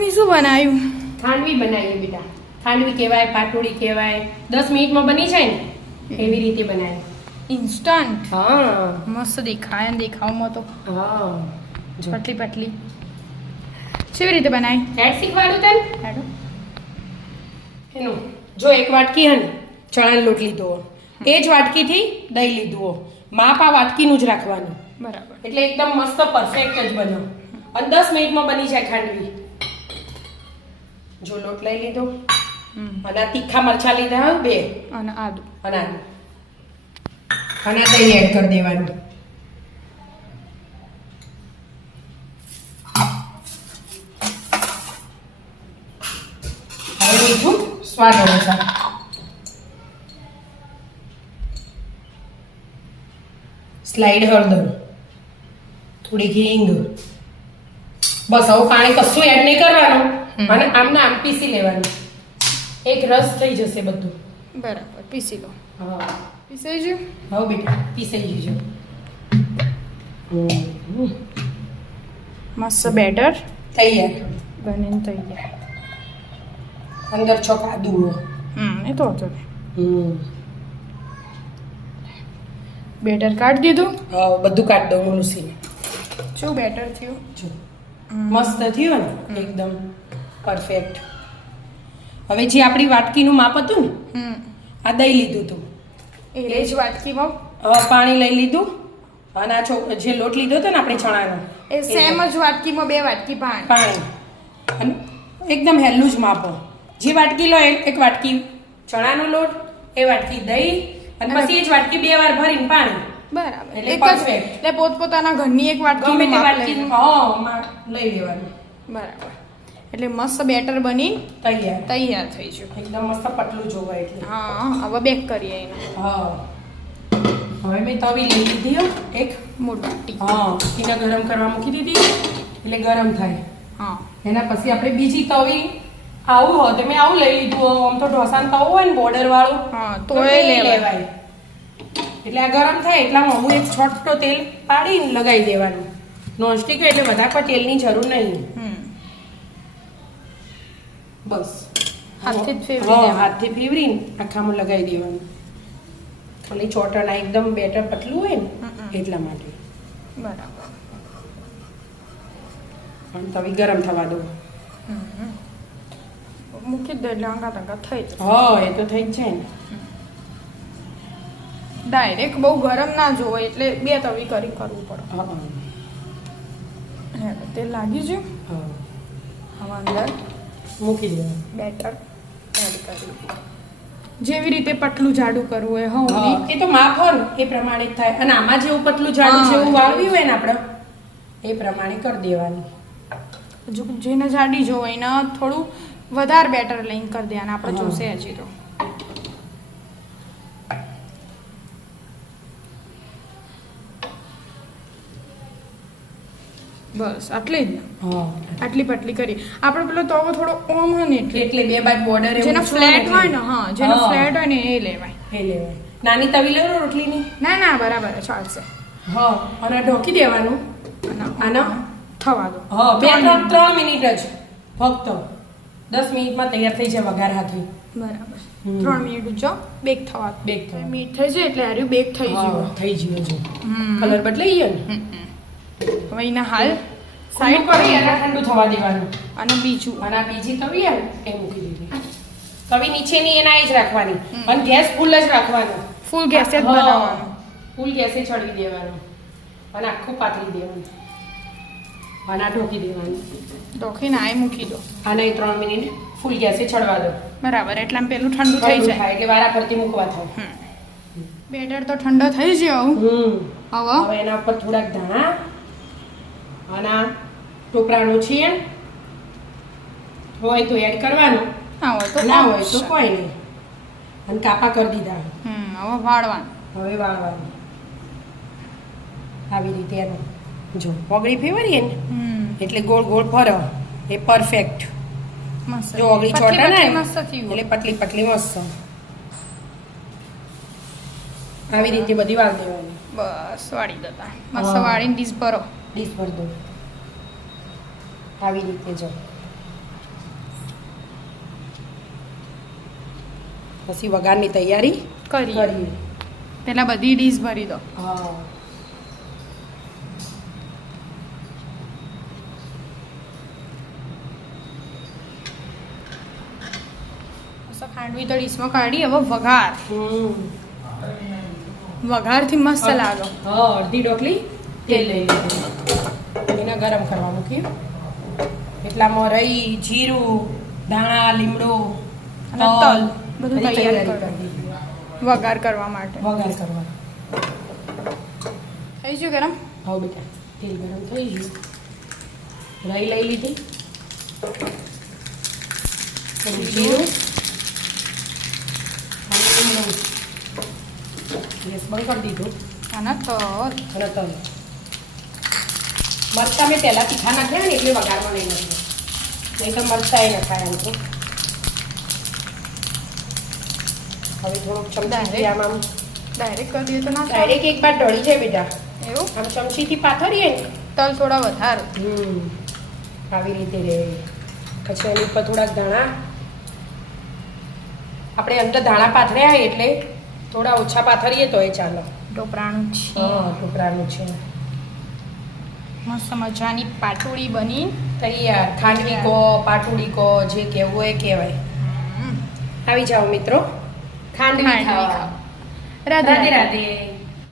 Mummy શું બનાવ્યું? ખાંડવી બનાવીએ બેટા. ખાંડવી કહેવાય, પાટોડી કહેવાય. 10 મિનિટમાં બની જાય ને એવી રીતે બનાવી. ઇન્સ્ટન્ટ. હા મસ્ત દેખાય ને દેખાવમાં તો હા પતલી પતલી. કેવી રીતે બનાવી? એડ શીખવાડું તને હેડો. એનું જો એક વાટકી હે ને ચણાનો લોટ લીધો હો. એ જ વાટકીથી દહીં લીધું હો. માપ આ વાટકીનું જ રાખવાનું. બરાબર. એટલે એકદમ મસ્ત પરફેક્ટ જ બન્યો અને 10 મિનિટમાં બની જાય ખાંડવી. જો લોટ લઈ લીધો અને આ તીખા મરચા લીધા 2 અને આદુ અને આદુ અને દહીં એડ કરી દેવાનું. હવે મીઠું સ્વાદ અનુસાર. સ્લાઈડ હળદર, થોડી હિંગ. બસ હવે પાણી કશું એડ નહીં કરવાનું અને આમને આમ પીસી લેવાનું. એક રસ થઈ જશે બધું. બરાબર પીસી લો. હા પીસાઈ ગયું? હવે બેટા પીસાઈ જજો. મસ્ત બેટર તૈયાર. બનીને તૈયાર. અંદર છોક આદુ. એ તો હતો ને. બેટર કાઢી દીધું. હા બધું કાઢી દઉં લૂસીને. શું બેટર થયું? જો મસ્ત થયું ને એકદમ પરફેક્ટ. હવે જે આપણી વાટકીનું માપ હતું ને આ દહીં લીધું હતું એ જ વાટકીમાં પાણી લઈ લીધું અને આ જે લોટ લીધો હતો ને આપણે ચણાનો એ સેમ જ વાટકીમાં 2 વાટકી પાણી અને એકદમ હેલ્લું જ માપ. જે વાટકી લો એક વાટકી ચણાનો લોટ, એ વાટકી દહીં અને પછી એ જ વાટકી 2 વાર ભરીને પાણી. બરાબર. એટલે એક જ perfect. એટલે પોતપોતાના ઘરની એક વાટકી ગમે તે વાટકી લઈ લેવાનું. બરાબર. એટલે મસ્ત બેટર બની તૈયાર થઈ ગયું. એકદમ મસ્ત પતલું જોવાય એટલે. હા હવે બેક કરીએ એને. હા હવે મેં તવી લઈ લીધી હો એક મોટી. હા એને ગરમ કરવા મૂકી દીધી એટલે ગરમ થાય. હા એના પછી આપણે બીજી તવી આવું હોય તો મેં આવું લઈ લીધું. આમ તો ઢોસાનો તવો હોય ને બોર્ડર વાળું હા તો તો એ એ લેવાય. એટલે આ ગરમ થાય એટલામાં હું એક છોટો તેલ પાડીને લગાવી દેવાનું. નોનસ્ટિક હોય એટલે વધારે કોઈ તેલની જરૂર નહીં. બસ હાથથી જ ફેરવી હા દેવાનું. હાથથી ફેરવીને આખામાં લગાવી દેવાનું. એટલે ચોટણ એકદમ બેટર પતલું હોય ને એટલા માટે. બરાબર. અને તવી ગરમ થવા દો. મૂકી દે એટલે અંગા તંગા થઈ જાય. હા એ તો થઈ જ જાય ને. ડાયરેક્ટ બહુ ગરમ ના જોવાય એટલે 2 તવી કરી કરવું પડે. હા તેલ લાગી ગયું. હવે અંદર મૂકી દેવાનું બેટર એડ કરી. જેવી રીતે પતલું જાડું કરવું હોય હા એ તો માપ હોય ને એ પ્રમાણે જ થાય. અને આમાં જેવું પતલું જાડું છે એવું વાળવ્યું હોય ને આપણે એ પ્રમાણે કરી દેવાનું. જો જેને જાડી જોવાય ને થોડું વધારે બેટર લઈને કરી દેવાનું. આપણે જોશે હજી તો. બસ આટલી જ ને. આટલી પટલી કરી. આપણે પેલો તવો થોડો ઓમ હોય ને એટલે 2 બાદ બોર્ડર જેનો ફ્લેટ હોય ને જેનો ફ્લેટ હોય ને એ લેવાય. નાની તવી લેવો રોટલીની. ના બરાબર ચાલશે. હા અને ઢોકી દેવાનું. આનો થવા દો. હા 3 મિનિટ જ ફક્ત. 10 મિનિટમાં તૈયાર થઈ જાય વઘાર હાથે. બરાબર. 3 મિનિટ જો બેક થવા દો. મિનિટ થઈ જાય એટલે હાર્યું બેક થઈ ગયું. થઈ ગયું જો કલર બદલાઈ ગયો ને. હવે એના હાલ સાઈડ પર ઠંડુ થવા દેવાનું. અને બીજું અને આ બીજી તવી હે એ મૂકી દીધી. તવી નીચેની એના જ રાખવાની અને ગેસ ફૂલ જ રાખવાનો. ફૂલ ગેસે જ બનાવવાનું. ફૂલ ગેસે ચડવી દેવાનું અને આખું પાતળી દેવાનું. અને આ ઢોકી દેવાનું. ઢોકીને આ મૂકી દો. આને 3 મિનિટ ફૂલ ગેસે ચડવા દો. બરાબર. એટલામાં પેલું ઠંડુ થઈ જાય એટલે વારા પરથી મૂકવા થાય. બેટર તો ઠંડો થઈ ગયો. હવે એના ઉપર થોડાક ધાણા અને ટોપરાનું છે હોય તો એડ કરવાનું. ના હોય તો ના હોય તો કોઈ નહીં. અને કાપા કરી દીધા. હવે વાળવાનું. હવે વાળવાનું આવી રીતે એનું જો ઓગળી ફેરવીએ ને એટલે ગોળ ગોળ ફરો એ પરફેક્ટ. જો ઓગળી ચોટા ને એટલે પતલી પતલી મસ્ત આવી રીતે બધી વાળ દેવાની. બસ વાળી દેતા. મસ્ત વાળીને ડીશ ભરો. ડીશ ભર દો આવી રીતે જો. પછી વઘારની તૈયારી કરીએ કરીએ પેલા બધી ડીશ ભરી દો હા મસ્ત ખાંડવી તો ડીશમાં કાઢી હવે વઘાર હમ વઘારથી મસ્ત લાગે હા અડધી ડોકલી તેલ લઈ લીધું એને ગરમ કરવા મૂકી એટલામાં રહી જીરું ધાણા લીમડો અને તલ બધું બધી તૈયાર તૈયારી કરી કરી દીધી વઘાર કરવા માટે વઘાર કરવા થઈ ગયું ગરમ હવે બેટા તેલ ગરમ થઈ ગયું રાઈ લઈ લીધી થોડું જીરું અને લીમડો ગેસ બંધ કરી દીધું અને તલ અને તલ મરચાં મેં પહેલાં તીખા નાખ્યા ને એટલે વઘારમાં નહીં નાખ્યા નહીં તો મરચાં એ નખાય આમ તો હવે થોડોક ચમચી આમ ડાયરેક્ટ કરી દઈએ તો ના ચાલે. ડાયરેક્ટ એક બાર ઢળી જાય બેટા એવું આમ ચમચીથી પાથરીએ ને તલ થોડા વધારે આવી રીતે રહે પછી એની ઉપર થોડાક ધાણા આપણે અંદર ધાણા પાથર્યા હોય એટલે થોડા ઓછા પાથરીએ તો એ ચાલો ટોપરાનું છે હા ટોપરાનું છે મસ્ત મજાની પાટોળી બની તૈયાર ખાંડવી કહો પાટુડી કહો જે કહેવું હોય એ કહેવાય આવી જાઓ મિત્રો ખાંડવી ખાંડવી ખાવા ખાવા. રાધે રાધે રાધે. રાધે